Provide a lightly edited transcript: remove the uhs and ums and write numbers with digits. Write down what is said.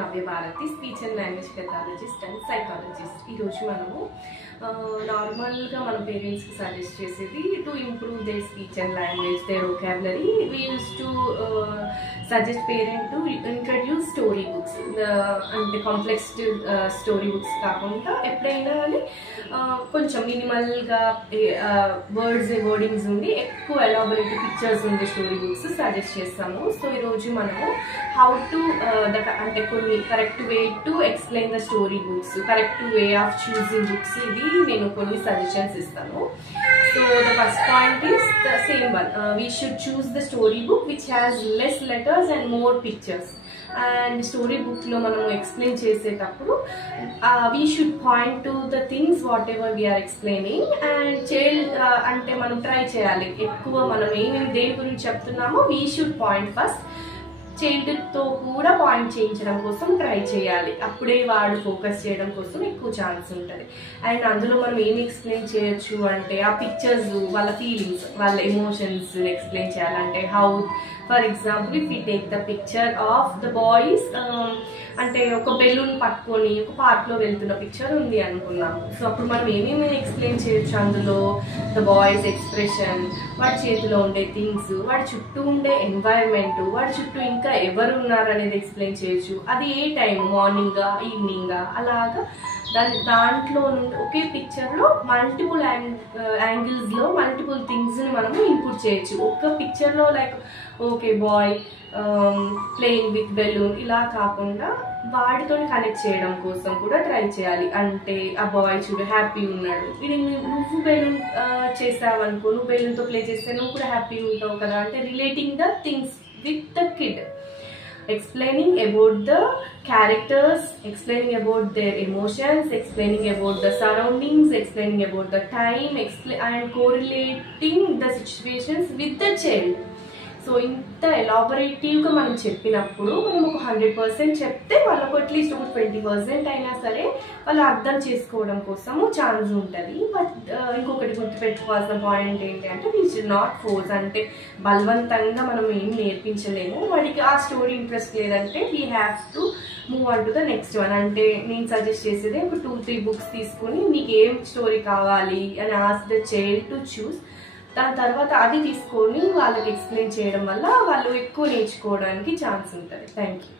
Navya Bharati, speech and language pathologist and psychologist. ఈరోజు మనము నార్మల్గా మన పేరెంట్స్కి సజెస్ట్ చేసేది to improve their speech and language, their vocabulary. We use to suggest parent to introduce story books, అంటే complex story books కాకుండా ఎప్పుడైనా కానీ కొంచెం మినిమల్గా వర్డింగ్స్ ఉండి ఎక్కువ ఎలాబొరేట్ పిక్చర్స్ ఉండే స్టోరీ బుక్స్ సజెస్ట్ చేస్తాము. సో ఈరోజు మనము హౌ టు అంటే కొన్ని correct way to explain the story books, correct way of choosing books, ఇది నేను కొన్ని సజెషన్స్ ఇస్తాను. So the first point is the same one. We should choose the story book which has less letters and more pictures. And story బుక్లో మనం explain చేసేటప్పుడు we should point to the things whatever we are explaining. And child అంటే మనం try చేయాలి, ఎక్కువ మనం ఏమేమి దేని గురించి చెప్తున్నామో వీ షుడ్ పాయింట్ ఫస్ట్. చైల్డ్తో కూడా పాయింట్ చేయించడం కోసం ట్రై చేయాలి, అప్పుడే వాడు ఫోకస్ చేయడం కోసం ఎక్కువ ఛాన్స్ ఉంటుంది. అండ్ అందులో మనం ఏమి ఎక్స్ప్లెయిన్ చేయొచ్చు అంటే ఆ పిక్చర్స్, వాళ్ళ ఫీలింగ్స్, వాళ్ళ ఎమోషన్స్ ఎక్స్ప్లెయిన్ చేయాలంటే how, for example if you take the picture of the boys, అంటే ఒక బెలూన్ పట్టుకొని ఒక పార్క్లో వెళ్తున్న పిక్చర్ ఉంది అనుకున్నాము. సో అప్పుడు మనం ఏమేమి ఎక్స్ప్లెయిన్ చేయొచ్చు అందులో, ద బాయ్స్ ఎక్స్ప్రెషన్, వాడి చేతిలో ఉండే థింగ్స్, వాడి చుట్టూ ఉండే ఎన్వైరన్మెంట్, వాడి చుట్టూ ఇంకా ఎవరు ఉన్నారు అనేది ఎక్స్ప్లెయిన్ చేయొచ్చు. అది ఏ టైం, మార్నింగా ఈవినింగా, అలాగా దాంట్లో నుండి ఒకే పిక్చర్లో మల్టిపుల్ యాంగిల్స్లో మల్టిపుల్ థింగ్స్ని మనము ఇన్పుట్ చేయొచ్చు. ఒక్క పిక్చర్లో like okay boy playing with balloon ఇలా కాకుండా వాడితో కనెక్ట్ చేయడం కోసం కూడా ట్రై చేయాలి. అంటే ఆ బాయ్ చూడు హ్యాపీ ఉన్నాడు, ఇది నువ్వు బెలూన్ చేసావనుకో, నువ్వు బెలూన్తో ప్లే చేస్తే నువ్వు కూడా హ్యాపీ ఉంటావు కదా, అంటే relating the things with the kid. Explaining about the characters, explaining about their emotions, explaining about the surroundings, explaining about the time, and correlating the situations with the child. So ఇంత ఎలాబొరేటివ్గా మనం చెప్పినప్పుడు మనం ఒక 100% చెప్తే వాళ్ళకు అట్లీస్ట్ ఒక 20% అయినా సరే వాళ్ళు అర్థం చేసుకోవడం కోసము ఛాన్స్ ఉంటుంది. బట్ ఇంకొకటి గుర్తుపెట్టుకోవాల్సిన పాయింట్ ఏంటి అంటే వీ షుడ్ నాట్ ఫోర్స్, అంటే బలవంతంగా మనం ఏం నేర్పించలేము. వాడికి ఆ స్టోరీ ఇంట్రెస్ట్ లేదంటే we have to move on to the next one. అంటే నేను సజెస్ట్ చేసేది ఒక 2-3 బుక్స్ తీసుకొని మీకు ఏం స్టోరీ కావాలి అని ask the child to choose. దాని తర్వాత అది తీసుకొని వాళ్ళకి ఎక్స్ప్లెయిన్ చేయడం వల్ల వాళ్ళు ఎక్కువ నేర్చుకోవడానికి ఛాన్స్ ఉంటుంది. Thank you.